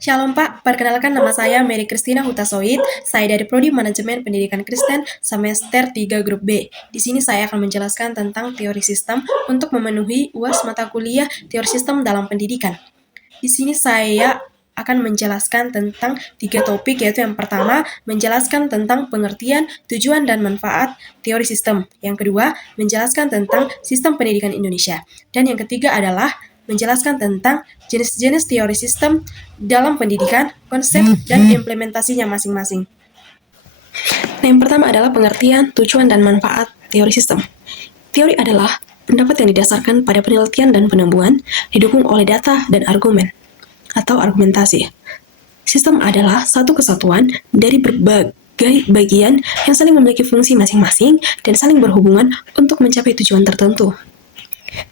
Shalom Pak, perkenalkan nama saya Mary Christina Hutasoid. Saya dari Prodi Manajemen Pendidikan Kristen semester 3 Grup B. Di sini saya akan menjelaskan tentang teori sistem untuk memenuhi UAS mata kuliah teori sistem dalam pendidikan. Di sini saya akan menjelaskan tentang 3 topik, yaitu yang pertama, menjelaskan tentang pengertian, tujuan, dan manfaat teori sistem. Yang kedua, menjelaskan tentang sistem pendidikan Indonesia. Dan yang ketiga adalah menjelaskan tentang jenis-jenis teori sistem dalam pendidikan, konsep, dan implementasinya masing-masing. Nah, yang pertama adalah pengertian, tujuan, dan manfaat teori sistem. Teori adalah pendapat yang didasarkan pada penelitian dan penemuan, didukung oleh data dan argumen, atau argumentasi. Sistem adalah satu kesatuan dari berbagai bagian yang saling memiliki fungsi masing-masing dan saling berhubungan untuk mencapai tujuan tertentu.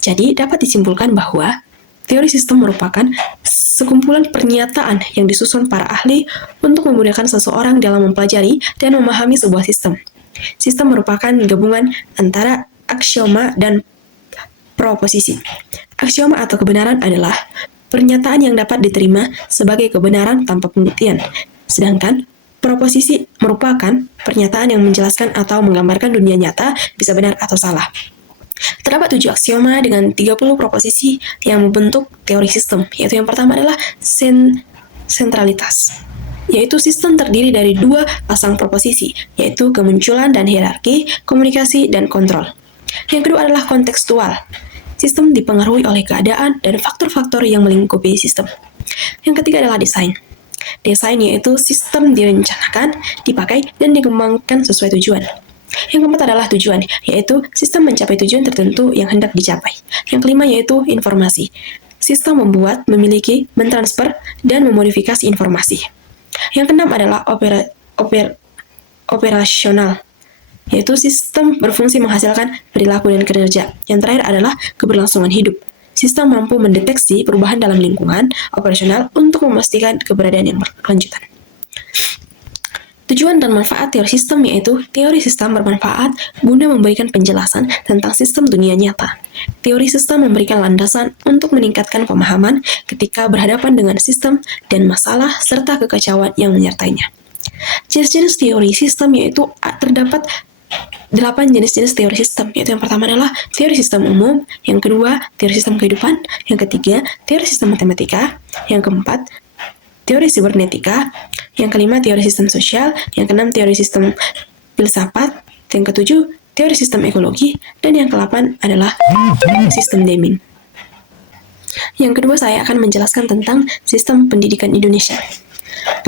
Jadi, dapat disimpulkan bahwa teori sistem merupakan sekumpulan pernyataan yang disusun para ahli untuk memudahkan seseorang dalam mempelajari dan memahami sebuah sistem. Sistem merupakan gabungan antara aksioma dan proposisi. Aksioma atau kebenaran adalah pernyataan yang dapat diterima sebagai kebenaran tanpa pembuktian. Sedangkan proposisi merupakan pernyataan yang menjelaskan atau menggambarkan dunia nyata bisa benar atau salah. Terdapat 7 aksioma dengan 30 proposisi yang membentuk teori sistem, yaitu yang pertama adalah sentralitas, yaitu sistem terdiri dari 2 pasang proposisi, yaitu kemunculan dan hierarki, komunikasi, dan kontrol. Yang kedua adalah kontekstual. Sistem dipengaruhi oleh keadaan dan faktor-faktor yang melingkupi sistem. Yang ketiga adalah desain. Desain yaitu sistem direncanakan, dipakai, dan dikembangkan sesuai tujuan. Yang keempat adalah tujuan, yaitu sistem mencapai tujuan tertentu yang hendak dicapai. Yang kelima yaitu informasi. Sistem membuat, memiliki, mentransfer, dan memodifikasi informasi. Yang keenam adalah operasional, yaitu sistem berfungsi menghasilkan perilaku dan kinerja. Yang terakhir adalah keberlangsungan hidup. Sistem mampu mendeteksi perubahan dalam lingkungan operasional untuk memastikan keberadaan yang berkelanjutan. Tujuan dan manfaat teori sistem yaitu teori sistem bermanfaat guna memberikan penjelasan tentang sistem dunia nyata. Teori sistem memberikan landasan untuk meningkatkan pemahaman ketika berhadapan dengan sistem dan masalah serta kekacauan yang menyertainya. Jenis-jenis teori sistem yaitu terdapat 8 jenis-jenis teori sistem, yaitu yang pertama adalah teori sistem umum, yang kedua teori sistem kehidupan, yang ketiga teori sistem matematika, yang keempat teori sibernetika, yang kelima teori sistem sosial, yang keenam teori sistem filsafat, yang ketujuh teori sistem ekologi, dan yang ke-8 adalah teori sistem Deming. Yang kedua saya akan menjelaskan tentang sistem pendidikan Indonesia.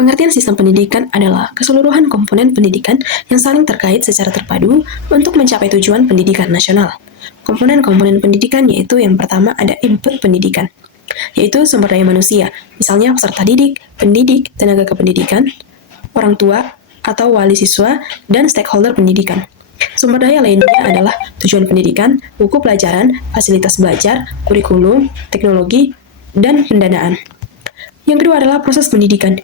Pengertian sistem pendidikan adalah keseluruhan komponen pendidikan yang saling terkait secara terpadu untuk mencapai tujuan pendidikan nasional. Komponen-komponen pendidikan yaitu yang pertama ada input pendidikan, yaitu sumber daya manusia, misalnya peserta didik, pendidik, tenaga kependidikan, orang tua atau wali siswa, dan stakeholder pendidikan. Sumber daya lainnya adalah tujuan pendidikan, buku pelajaran, fasilitas belajar, kurikulum, teknologi, dan pendanaan. Yang kedua adalah proses pendidikan,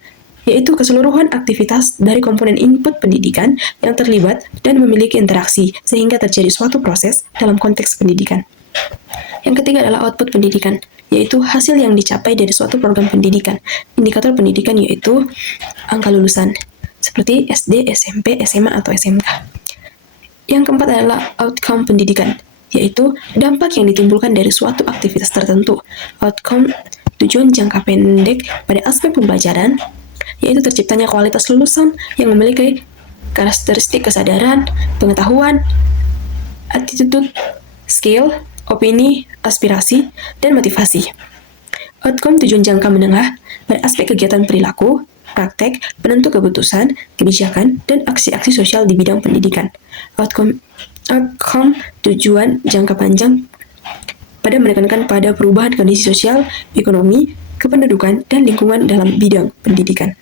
yaitu keseluruhan aktivitas dari komponen input pendidikan yang terlibat dan memiliki interaksi sehingga terjadi suatu proses dalam konteks pendidikan. Yang ketiga adalah output pendidikan, yaitu hasil yang dicapai dari suatu program pendidikan. Indikator pendidikan yaitu angka lulusan, seperti SD, SMP, SMA, atau SMK. Yang keempat adalah outcome pendidikan, yaitu dampak yang ditimbulkan dari suatu aktivitas tertentu. Outcome tujuan jangka pendek pada aspek pembelajaran, yaitu terciptanya kualitas lulusan yang memiliki karakteristik kesadaran, pengetahuan, attitude, skill, opini, aspirasi, dan motivasi. Outcome tujuan jangka menengah pada aspek kegiatan perilaku, praktek, penentu keputusan, kebijakan, dan aksi-aksi sosial di bidang pendidikan. Outcome tujuan jangka panjang pada menekankan pada perubahan kondisi sosial, ekonomi, kependudukan, dan lingkungan dalam bidang pendidikan.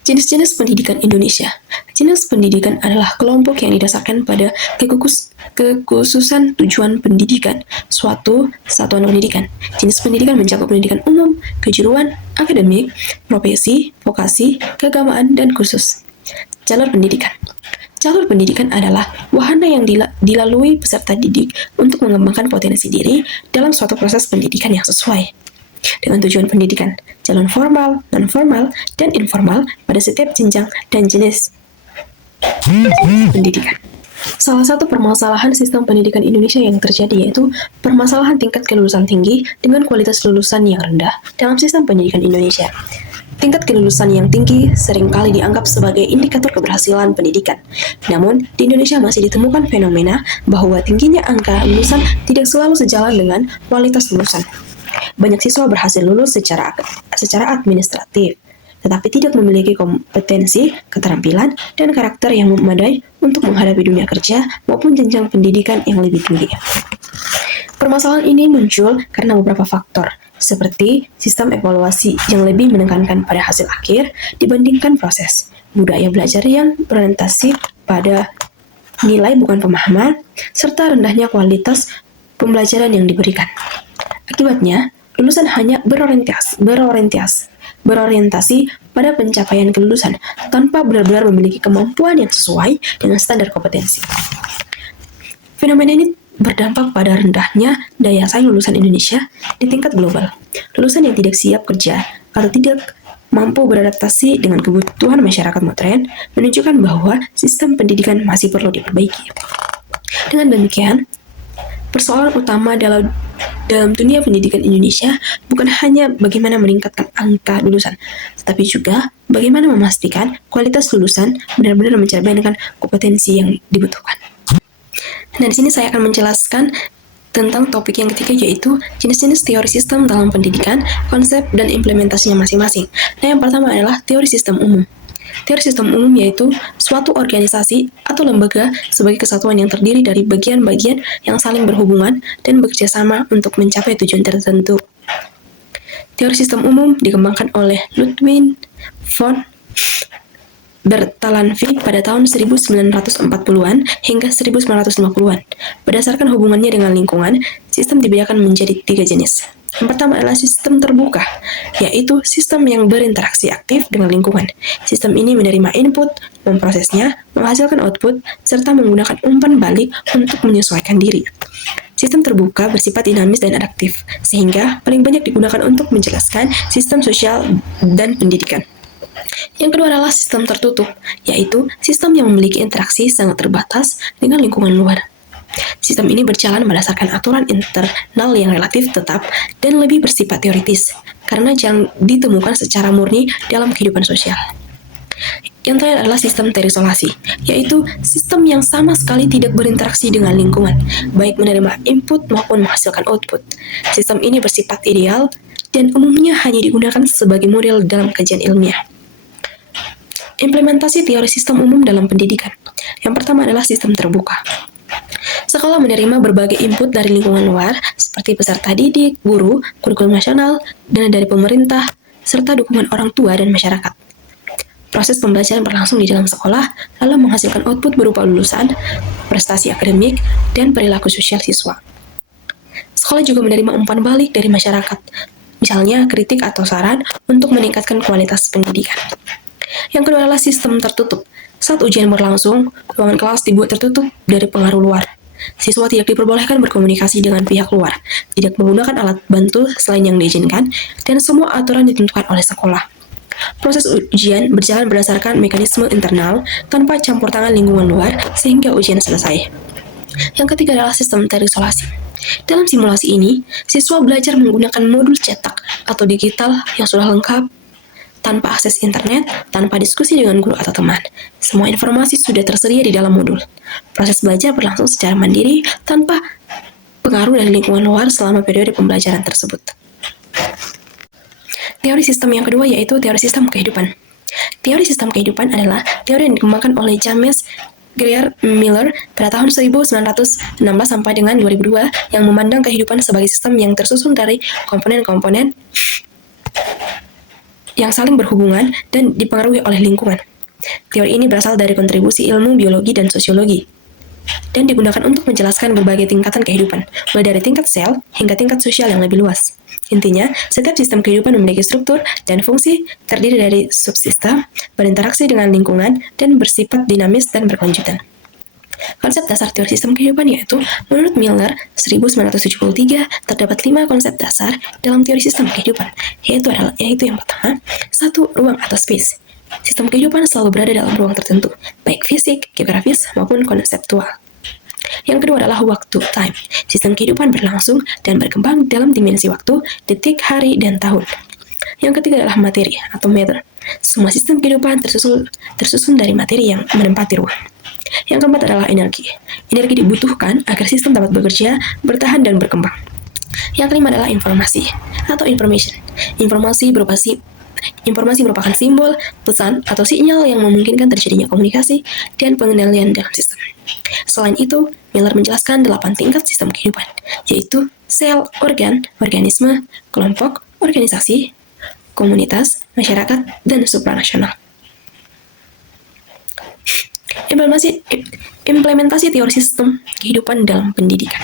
Jenis-jenis pendidikan Indonesia. Jenis pendidikan adalah kelompok yang didasarkan pada kekhususan tujuan pendidikan suatu satuan pendidikan. Jenis pendidikan mencakup pendidikan umum, kejuruan, akademik, profesi, vokasi, keagamaan, dan khusus. Jalur pendidikan. Jalur pendidikan adalah wahana yang dilalui peserta didik untuk mengembangkan potensi diri dalam suatu proses pendidikan yang sesuai. dengan tujuan pendidikan, jalur formal, non-formal, dan informal pada setiap jenjang dan jenis pendidikan. Salah satu permasalahan sistem pendidikan Indonesia yang terjadi yaitu permasalahan tingkat kelulusan tinggi dengan kualitas lulusan yang rendah dalam sistem pendidikan Indonesia. Tingkat kelulusan yang tinggi seringkali dianggap sebagai indikator keberhasilan pendidikan. Namun, di Indonesia masih ditemukan fenomena bahwa tingginya angka lulusan tidak selalu sejalan dengan kualitas lulusan. Banyak siswa berhasil lulus secara administratif, tetapi tidak memiliki kompetensi, keterampilan, dan karakter yang memadai untuk menghadapi dunia kerja maupun jenjang pendidikan yang lebih tinggi. Permasalahan ini muncul karena beberapa faktor, seperti sistem evaluasi yang lebih menekankan pada hasil akhir dibandingkan proses, budaya belajar yang berorientasi pada nilai bukan pemahaman, serta rendahnya kualitas pembelajaran yang diberikan. Akibatnya, lulusan hanya berorientasi pada pencapaian kelulusan tanpa benar-benar memiliki kemampuan yang sesuai dengan standar kompetensi. Fenomena ini berdampak pada rendahnya daya saing lulusan Indonesia di tingkat global. Lulusan yang tidak siap kerja atau tidak mampu beradaptasi dengan kebutuhan masyarakat modern menunjukkan bahwa sistem pendidikan masih perlu diperbaiki. Dengan demikian, persoalan utama dalam dunia pendidikan Indonesia bukan hanya bagaimana meningkatkan angka lulusan, tetapi juga bagaimana memastikan kualitas lulusan benar-benar mencapai dengan kompetensi yang dibutuhkan. Nah, di sini saya akan menjelaskan tentang topik yang ketiga, yaitu jenis-jenis teori sistem dalam pendidikan, konsep, dan implementasinya masing-masing. Nah, yang pertama adalah teori sistem umum. Teori sistem umum yaitu suatu organisasi atau lembaga sebagai kesatuan yang terdiri dari bagian-bagian yang saling berhubungan dan bekerja sama untuk mencapai tujuan tertentu. Teori sistem umum dikembangkan oleh Ludwig von Bertalanffy pada tahun 1940-an hingga 1950-an. Berdasarkan hubungannya dengan lingkungan, sistem dibedakan menjadi 3 jenis. Yang pertama adalah sistem terbuka, yaitu sistem yang berinteraksi aktif dengan lingkungan. Sistem ini menerima input, memprosesnya, menghasilkan output, serta menggunakan umpan balik untuk menyesuaikan diri. Sistem terbuka bersifat dinamis dan adaptif, sehingga paling banyak digunakan untuk menjelaskan sistem sosial dan pendidikan. Yang kedua adalah sistem tertutup, yaitu sistem yang memiliki interaksi sangat terbatas dengan lingkungan luar. Sistem ini berjalan berdasarkan aturan internal yang relatif tetap dan lebih bersifat teoritis, karena jarang ditemukan secara murni dalam kehidupan sosial. Yang terakhir adalah sistem terisolasi, yaitu sistem yang sama sekali tidak berinteraksi dengan lingkungan, baik menerima input maupun menghasilkan output. Sistem ini bersifat ideal dan umumnya hanya digunakan sebagai model dalam kajian ilmiah. Implementasi teori sistem umum dalam pendidikan. Yang pertama adalah sistem terbuka. Sekolah menerima berbagai input dari lingkungan luar, seperti peserta didik, guru, kurikulum nasional, dana dari pemerintah, serta dukungan orang tua dan masyarakat. Proses pembelajaran berlangsung di dalam sekolah, lalu menghasilkan output berupa lulusan, prestasi akademik, dan perilaku sosial siswa. Sekolah juga menerima umpan balik dari masyarakat, misalnya kritik atau saran untuk meningkatkan kualitas pendidikan. Yang kedua adalah sistem tertutup. Saat ujian berlangsung, ruangan kelas dibuat tertutup dari pengaruh luar. Siswa tidak diperbolehkan berkomunikasi dengan pihak luar, tidak menggunakan alat bantu selain yang diizinkan, dan semua aturan ditentukan oleh sekolah. Proses ujian berjalan berdasarkan mekanisme internal tanpa campur tangan lingkungan luar sehingga ujian selesai. Yang ketiga adalah sistem terisolasi. Dalam simulasi ini, siswa belajar menggunakan modul cetak atau digital yang sudah lengkap, tanpa akses internet, tanpa diskusi dengan guru atau teman. Semua informasi sudah tersedia di dalam modul. Proses belajar berlangsung secara mandiri tanpa pengaruh dari lingkungan luar selama periode pembelajaran tersebut. Teori sistem yang kedua yaitu teori sistem kehidupan. Teori sistem kehidupan adalah teori yang dikembangkan oleh James Clear Miller pada tahun 1916 sampai dengan 2002 yang memandang kehidupan sebagai sistem yang tersusun dari komponen-komponen yang saling berhubungan dan dipengaruhi oleh lingkungan. Teori ini berasal dari kontribusi ilmu biologi dan sosiologi dan digunakan untuk menjelaskan berbagai tingkatan kehidupan, mulai dari tingkat sel hingga tingkat sosial yang lebih luas. Intinya, setiap sistem kehidupan memiliki struktur dan fungsi, terdiri dari subsistem, berinteraksi dengan lingkungan, dan bersifat dinamis dan berkelanjutan. Konsep dasar teori sistem kehidupan yaitu, menurut Miller 1973, terdapat 5 konsep dasar dalam teori sistem kehidupan, yaitu yang pertama, 1. Ruang atau space. Sistem kehidupan selalu berada dalam ruang tertentu, baik fisik, geografis, maupun konseptual. Yang kedua adalah waktu, time. Sistem kehidupan berlangsung dan berkembang dalam dimensi waktu, detik, hari, dan tahun. Yang ketiga adalah materi atau matter. Semua sistem kehidupan tersusun dari materi yang menempati ruang. Yang keempat adalah energi. Energi dibutuhkan agar sistem dapat bekerja, bertahan, dan berkembang. Yang kelima adalah informasi atau information. Informasi merupakan simbol, pesan, atau sinyal yang memungkinkan terjadinya komunikasi dan pengendalian dalam sistem. Selain itu, Miller menjelaskan 8 tingkat sistem kehidupan, yaitu sel, organ, organisme, kelompok, organisasi, komunitas, masyarakat, dan supranasional. Implementasi teori sistem kehidupan dalam pendidikan,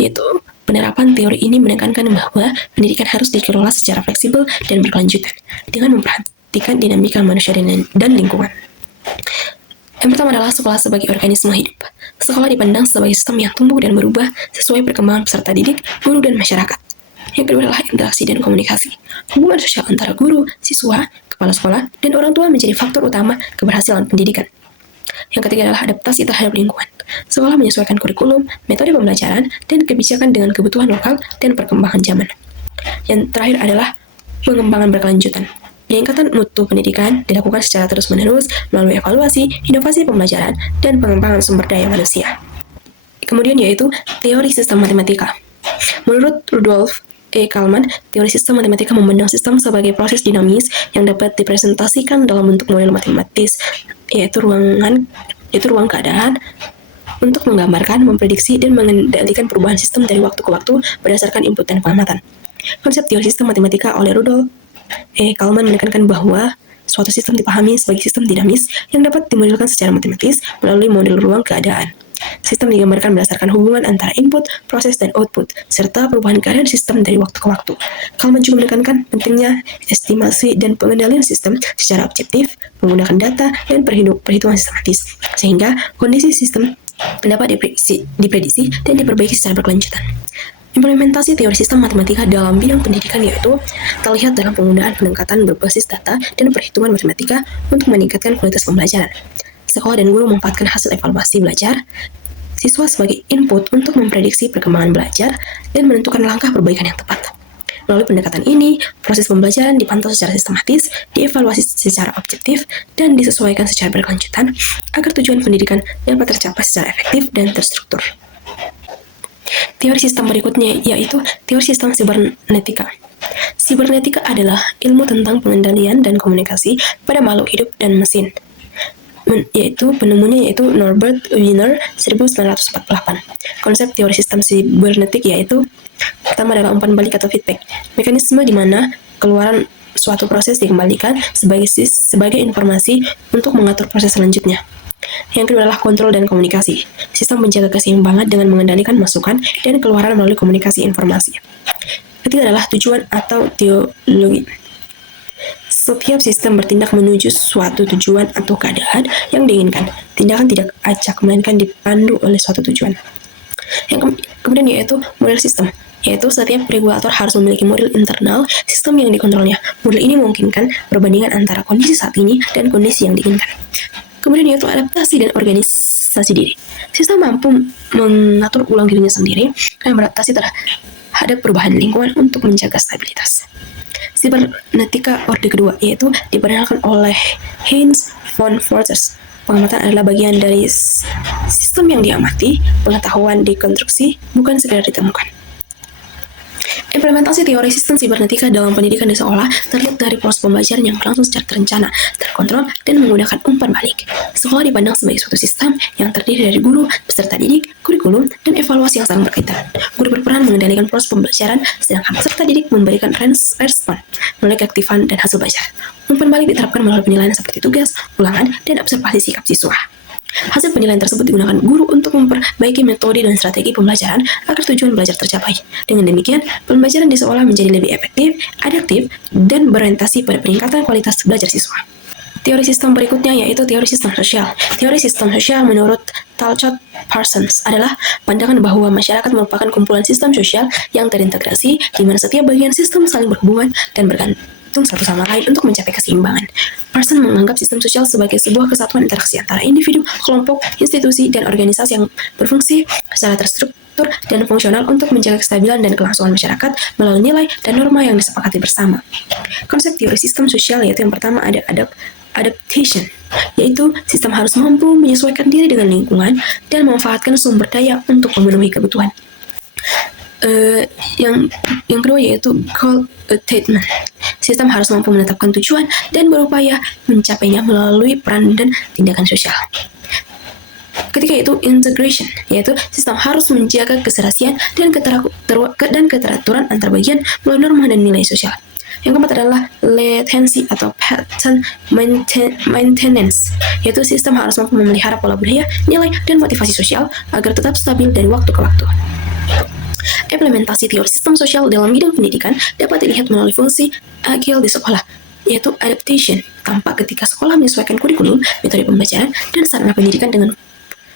yaitu penerapan teori ini menekankan bahwa pendidikan harus dikelola secara fleksibel dan berkelanjutan dengan memperhatikan dinamika manusia dan lingkungan. Yang pertama adalah sekolah sebagai organisme hidup. Sekolah dipandang sebagai sistem yang tumbuh dan berubah sesuai perkembangan peserta didik, guru, dan masyarakat. Yang kedua adalah interaksi dan komunikasi. Hubungan sosial antara guru, siswa, kepala sekolah, dan orang tua menjadi faktor utama keberhasilan pendidikan. Yang ketiga adalah adaptasi terhadap lingkungan. Sekolah menyesuaikan kurikulum, metode pembelajaran, dan kebijakan dengan kebutuhan lokal dan perkembangan zaman. Yang terakhir adalah pengembangan berkelanjutan. Peningkatan mutu pendidikan dilakukan secara terus-menerus melalui evaluasi, inovasi pembelajaran, dan pengembangan sumber daya manusia. Kemudian yaitu teori sistem matematika. Menurut Rudolf E. Kalman, teori sistem matematika memandang sistem sebagai proses dinamis yang dapat dipresentasikan dalam bentuk model matematis, yaitu ruang keadaan, untuk menggambarkan, memprediksi, dan mengendalikan perubahan sistem dari waktu ke waktu berdasarkan input dan pengamatan. Konsep teori sistem matematika oleh Rudolf E. Kalman menekankan bahwa suatu sistem dipahami sebagai sistem dinamis yang dapat dimodelkan secara matematis melalui model ruang keadaan. Sistem digambarkan berdasarkan hubungan antara input, proses, dan output, serta perubahan keadaan sistem dari waktu ke waktu. Kalman juga menekankan pentingnya estimasi dan pengendalian sistem secara objektif, menggunakan data dan perhitungan sistematis, sehingga kondisi sistem dapat diprediksi dan diperbaiki secara berkelanjutan. Implementasi teori sistem matematika dalam bidang pendidikan yaitu terlihat dalam penggunaan pendekatan berbasis data dan perhitungan matematika untuk meningkatkan kualitas pembelajaran. Sekolah dan guru memanfaatkan hasil evaluasi belajar siswa sebagai input untuk memprediksi perkembangan belajar dan menentukan langkah perbaikan yang tepat. Melalui pendekatan ini, proses pembelajaran dipantau secara sistematis, dievaluasi secara objektif, dan disesuaikan secara berkelanjutan agar tujuan pendidikan dapat tercapai secara efektif dan terstruktur. Teori sistem berikutnya yaitu teori sistem sibernetika. Sibernetika adalah ilmu tentang pengendalian dan komunikasi pada makhluk hidup dan mesin. Penemunya yaitu Norbert Wiener 1948. Konsep teori sistem sibernetik yaitu pertama adalah umpan balik atau feedback. Mekanisme di mana keluaran suatu proses dikembalikan sebagai informasi untuk mengatur proses selanjutnya. Yang kedua adalah kontrol dan komunikasi. Sistem menjaga keseimbangan dengan mengendalikan masukan dan keluaran melalui komunikasi informasi. Ketiga adalah tujuan atau teologi. Setiap sistem bertindak menuju suatu tujuan atau keadaan yang diinginkan. Tindakan tidak acak, melainkan dipandu oleh suatu tujuan. Kemudian yaitu model sistem, yaitu setiap regulator harus memiliki model internal sistem yang dikontrolnya. Model ini memungkinkan perbandingan antara kondisi saat ini dan kondisi yang diinginkan. Kemudian yaitu adaptasi dan organisasi diri. Sistem mampu mengatur ulang dirinya sendiri dan beradaptasi terhadap perubahan lingkungan untuk menjaga stabilitas. Sibernetika orde kedua yaitu diperkenalkan oleh Heinz von Wolters. Pengamatan adalah bagian dari sistem yang diamati, pengetahuan dikonstruksi, bukan sekedar ditemukan. Implementasi teori sistem sibernetika dalam pendidikan di sekolah terlihat dari proses pembelajaran yang berlangsung secara terencana, terkontrol, dan menggunakan umpan balik. Sekolah dipandang sebagai suatu sistem yang terdiri dari guru, peserta didik, kurikulum, dan evaluasi yang saling berkaitan. Guru berperan mengendalikan proses pembelajaran, sedangkan peserta didik memberikan respon melalui keaktifan dan hasil belajar. Umpan balik diterapkan melalui penilaian seperti tugas, ulangan, dan observasi sikap siswa. Hasil penilaian tersebut digunakan guru untuk memperbaiki metode dan strategi pembelajaran agar tujuan belajar tercapai. Dengan demikian, pembelajaran di sekolah menjadi lebih efektif, adaptif, dan berorientasi pada peningkatan kualitas belajar siswa. Teori sistem berikutnya yaitu teori sistem sosial. Teori sistem sosial menurut Talcott Parsons adalah pandangan bahwa masyarakat merupakan kumpulan sistem sosial yang terintegrasi, di mana setiap bagian sistem saling berhubungan dan bergantung satu sama lain untuk mencapai keseimbangan. Parsons menganggap sistem sosial sebagai sebuah kesatuan interaksi antara individu, kelompok, institusi, dan organisasi yang berfungsi secara terstruktur dan fungsional untuk menjaga kestabilan dan kelangsungan masyarakat melalui nilai dan norma yang disepakati bersama. Konsep teori sistem sosial yaitu yang pertama ada adaptation, yaitu sistem harus mampu menyesuaikan diri dengan lingkungan dan memanfaatkan sumber daya untuk memenuhi kebutuhan. Yang kedua yaitu goal attainment. Sistem harus mampu menetapkan tujuan dan berupaya mencapainya melalui peran dan tindakan sosial. Ketiga yaitu integration, yaitu sistem harus menjaga keserasian dan keteraturan antar bagian melalui norma dan nilai sosial. Yang keempat adalah latency atau pattern maintenance, yaitu sistem harus mampu memelihara pola budaya, nilai, dan motivasi sosial agar tetap stabil dari waktu ke waktu. Implementasi teori sistem sosial dalam bidang pendidikan dapat dilihat melalui fungsi agile di sekolah, yaitu adaptation, tampak ketika sekolah menyesuaikan kurikulum, metode pembelajaran, dan sarana pendidikan dengan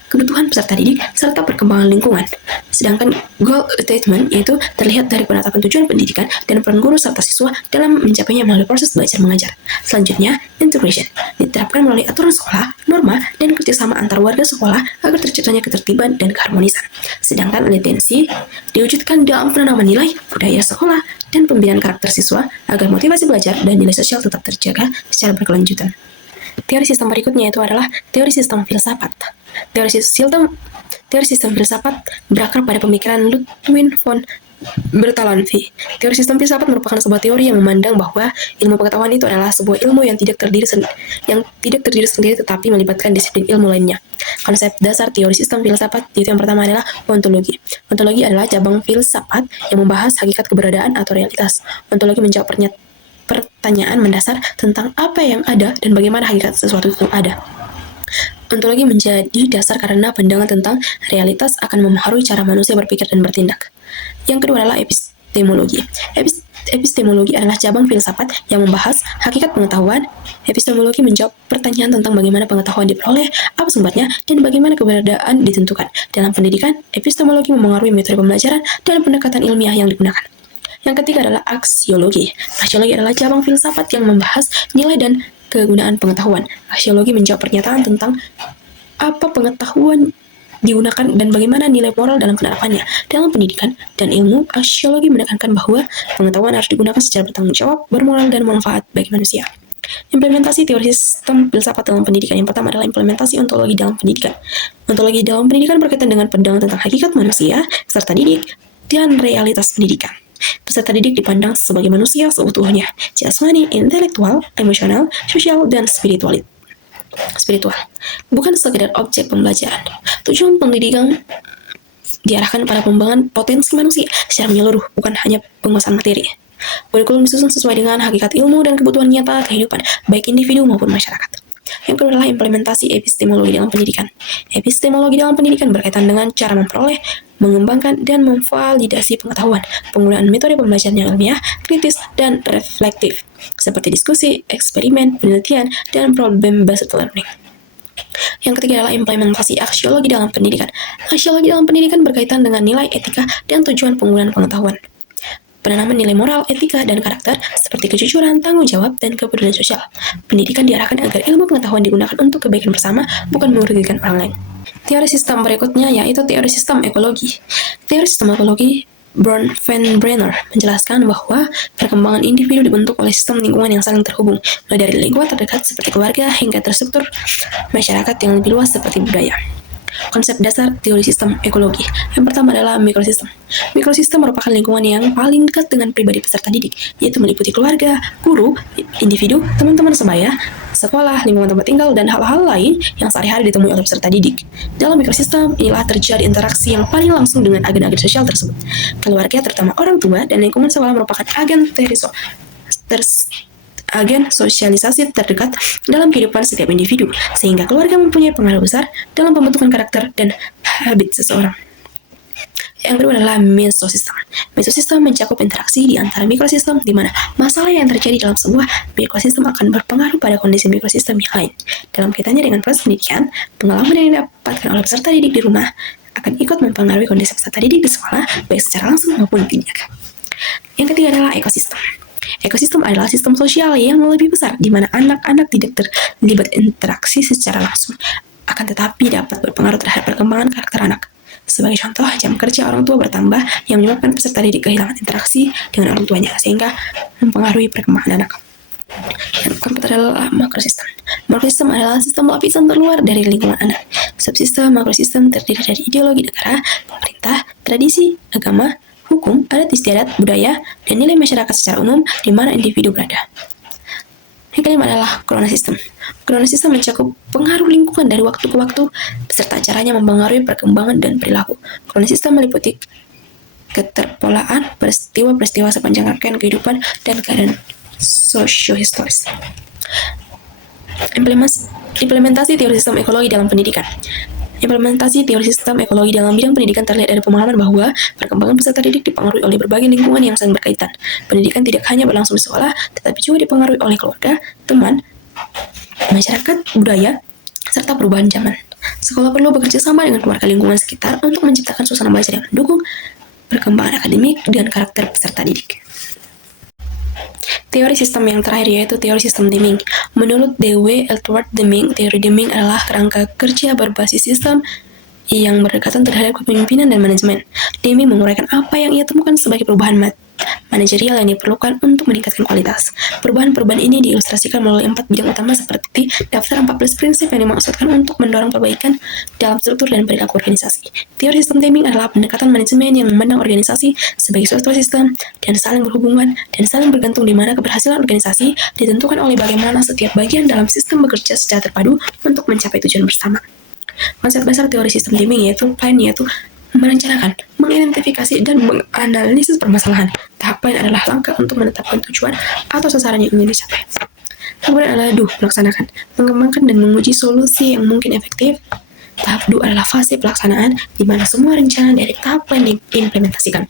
kebutuhan peserta didik, serta perkembangan lingkungan. Sedangkan goal attainment yaitu terlihat dari penetapan tujuan pendidikan dan peran guru serta siswa dalam mencapainya melalui proses belajar mengajar. Selanjutnya, integration diterapkan melalui aturan sekolah, norma, dan kerjasama antar warga sekolah agar terciptanya ketertiban dan keharmonisan. Sedangkan latency diwujudkan dalam penanaman nilai, budaya sekolah, dan pembinaan karakter siswa agar motivasi belajar dan nilai sosial tetap terjaga secara berkelanjutan. Teori sistem berikutnya itu adalah teori sistem filsafat. Teori sistem filsafat berakar pada pemikiran Ludwig von Bertalanffy. Teori sistem filsafat merupakan sebuah teori yang memandang bahwa ilmu pengetahuan itu adalah sebuah ilmu yang tidak terdiri sendiri tetapi melibatkan disiplin ilmu lainnya. Konsep dasar teori sistem filsafat itu yang pertama adalah ontologi. Ontologi adalah cabang filsafat yang membahas hakikat keberadaan atau realitas. Ontologi menjawab pertanyaan mendasar tentang apa yang ada dan bagaimana hakikat sesuatu itu ada. Ontologi menjadi dasar karena pandangan tentang realitas akan memengaruhi cara manusia berpikir dan bertindak. Yang kedua adalah epistemologi. Epistemologi adalah cabang filsafat yang membahas hakikat pengetahuan. Epistemologi menjawab pertanyaan tentang bagaimana pengetahuan diperoleh, apa sumbernya, dan bagaimana keberadaan ditentukan. Dalam pendidikan, epistemologi memengaruhi metode pembelajaran dan pendekatan ilmiah yang digunakan. Yang ketiga adalah aksiologi. Aksiologi adalah cabang filsafat yang membahas nilai dan kegunaan pengetahuan. Aksiologi menjawab pernyataan tentang apa pengetahuan digunakan dan bagaimana nilai moral dalam penerapannya. Dalam pendidikan dan ilmu, aksiologi menekankan bahwa pengetahuan harus digunakan secara bertanggung jawab, bermoral, dan bermanfaat bagi manusia. Implementasi teori sistem filsafat dalam pendidikan. Yang pertama adalah implementasi ontologi dalam pendidikan. Ontologi dalam pendidikan berkaitan dengan pandangan tentang hakikat manusia, peserta didik, dan realitas pendidikan. Peserta didik dipandang sebagai manusia seutuhnya, jasmani, intelektual, emosional, sosial, dan spiritual. Bukan sekedar objek pembelajaran. Tujuan pendidikan diarahkan pada pengembangan potensi manusia secara menyeluruh, bukan hanya penguasaan materi. Kurikulum disusun sesuai dengan hakikat ilmu dan kebutuhan nyata kehidupan, baik individu maupun masyarakat. Yang kedua adalah implementasi epistemologi dalam pendidikan. Epistemologi dalam pendidikan berkaitan dengan cara memperoleh, mengembangkan, dan memvalidasi pengetahuan, penggunaan metode pembelajaran yang ilmiah, kritis, dan reflektif, seperti diskusi, eksperimen, penelitian, dan problem-based learning. Yang ketiga adalah implementasi aksiologi dalam pendidikan. Aksiologi dalam pendidikan berkaitan dengan nilai, etika, dan tujuan penggunaan pengetahuan. Penanaman nilai moral, etika, dan karakter seperti kejujuran, tanggung jawab, dan kepedulian sosial. Pendidikan diarahkan agar ilmu pengetahuan digunakan untuk kebaikan bersama, bukan merugikan orang lain. Teori sistem berikutnya yaitu teori sistem ekologi. Teori sistem ekologi Van Brenner menjelaskan bahwa perkembangan individu dibentuk oleh sistem lingkungan yang saling terhubung, mulai dari lingkungan terdekat seperti keluarga hingga terstruktur masyarakat yang lebih luas seperti budaya. Konsep dasar teori sistem ekologi. Yang pertama adalah mikrosistem. Mikrosistem merupakan lingkungan yang paling dekat dengan pribadi peserta didik, yaitu meliputi keluarga, guru, individu, teman-teman sebaya, sekolah, lingkungan tempat tinggal, dan hal-hal lain yang sehari-hari ditemui oleh peserta didik. Dalam mikrosistem, inilah terjadi interaksi yang paling langsung dengan agen-agen sosial tersebut. Keluarga, terutama orang tua, dan lingkungan sekolah merupakan agen sosialisasi terdekat dalam kehidupan setiap individu, sehingga keluarga mempunyai pengaruh besar dalam pembentukan karakter dan habit seseorang. Yang kedua adalah mesosistem. Mesosistem mencakup interaksi di antara mikrosistem, di mana masalah yang terjadi dalam sebuah mikrosistem akan berpengaruh pada kondisi mikrosistem yang lain. Dalam kaitannya dengan proses pendidikan, pengalaman yang didapatkan oleh peserta didik di rumah akan ikut mempengaruhi kondisi peserta didik di sekolah, baik secara langsung maupun tidak. Yang ketiga adalah ekosistem. Ekosistem adalah sistem sosial yang lebih besar, di mana anak-anak tidak terlibat interaksi secara langsung, akan tetapi dapat berpengaruh terhadap perkembangan karakter anak. Sebagai contoh, jam kerja orang tua bertambah yang menyebabkan peserta didik kehilangan interaksi dengan orang tuanya, sehingga mempengaruhi perkembangan anak. Yang keempat adalah makrosistem. Makrosistem adalah sistem lapisan terluar dari lingkungan anak. Subsistem makrosistem terdiri dari ideologi negara, pemerintah, tradisi, agama, hukum, adat istiadat, budaya, dan nilai masyarakat secara umum di mana individu berada. Yang kelima adalah kronosistem. Kronosistem mencakup pengaruh lingkungan dari waktu ke waktu, beserta caranya mempengaruhi perkembangan dan perilaku. Kronosistem meliputi keterpolaan peristiwa-peristiwa sepanjang rangkaian kehidupan dan keadaan sosiohistoris. Implementasi teori sistem ekologi dalam pendidikan. Implementasi teori sistem ekologi dalam bidang pendidikan terlihat dari pemahaman bahwa perkembangan peserta didik dipengaruhi oleh berbagai lingkungan yang saling berkaitan. Pendidikan tidak hanya berlangsung di sekolah, tetapi juga dipengaruhi oleh keluarga, teman, masyarakat, budaya, serta perubahan zaman. Sekolah perlu bekerja sama dengan keluarga lingkungan sekitar untuk menciptakan suasana belajar yang mendukung perkembangan akademik dan karakter peserta didik. Teori sistem yang terakhir yaitu teori sistem Deming. Menurut D.W. Edward Deming, teori Deming adalah kerangka kerja berbasis sistem yang berdekatan terhadap kepemimpinan dan manajemen. Deming menguraikan apa yang ia temukan sebagai perubahan manajerial yang diperlukan untuk meningkatkan kualitas. Perubahan-perubahan ini diilustrasikan melalui 4 bidang utama seperti daftar 14 prinsip yang dimaksudkan untuk mendorong perbaikan dalam struktur dan perilaku organisasi. Teori sistem Deming adalah pendekatan manajemen yang memandang organisasi sebagai suatu sistem dan saling berhubungan dan saling bergantung, di mana keberhasilan organisasi ditentukan oleh bagaimana setiap bagian dalam sistem bekerja secara terpadu untuk mencapai tujuan bersama. Konsep dasar teori sistem Deming yaitu plan, yaitu merencanakan, mengidentifikasi, dan menganalisis permasalahan. Tahap plan adalah langkah untuk menetapkan tujuan atau sasaran yang ingin dicapai. Kemudian adalah melaksanakan, mengembangkan dan menguji solusi yang mungkin efektif. Tahap 2 adalah fase pelaksanaan, di mana semua rencana dari tahap plan diimplementasikan.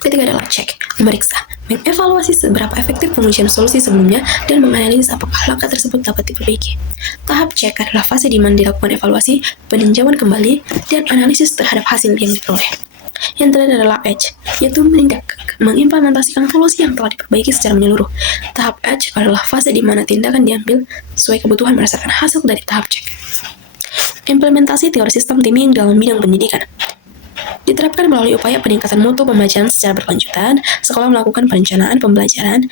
Ketiga adalah cek, memeriksa, mengevaluasi seberapa efektif pengujian solusi sebelumnya dan menganalisis apakah langkah tersebut dapat diperbaiki. Tahap cek adalah fase di mana dilakukan evaluasi, peninjauan kembali, dan analisis terhadap hasil yang diperoleh. Yang terakhir adalah edge, yaitu menindak, mengimplementasikan solusi yang telah diperbaiki secara menyeluruh. Tahap edge adalah fase di mana tindakan diambil sesuai kebutuhan berdasarkan hasil dari tahap cek. Implementasi teori sistem Deming dalam bidang pendidikan diterapkan melalui upaya peningkatan mutu pembelajaran secara berkelanjutan. Sekolah melakukan perencanaan pembelajaran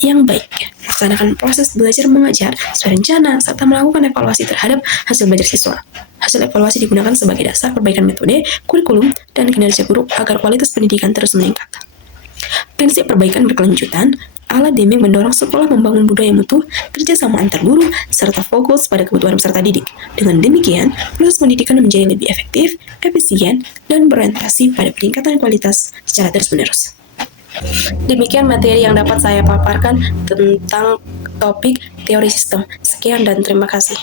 yang baik, melaksanakan proses belajar mengajar sesuai rencana, serta melakukan evaluasi terhadap hasil belajar siswa. Hasil evaluasi digunakan sebagai dasar perbaikan metode, kurikulum, dan kinerja guru agar kualitas pendidikan terus meningkat. Prinsip perbaikan berkelanjutan ala Deming mendorong sekolah membangun budaya mutu, kerjasama antar guru, serta fokus pada kebutuhan peserta didik. Dengan demikian, proses pendidikan menjadi lebih efektif, efisien, dan berorientasi pada peningkatan kualitas secara terus-menerus. Demikian materi yang dapat saya paparkan tentang topik teori sistem. Sekian dan terima kasih.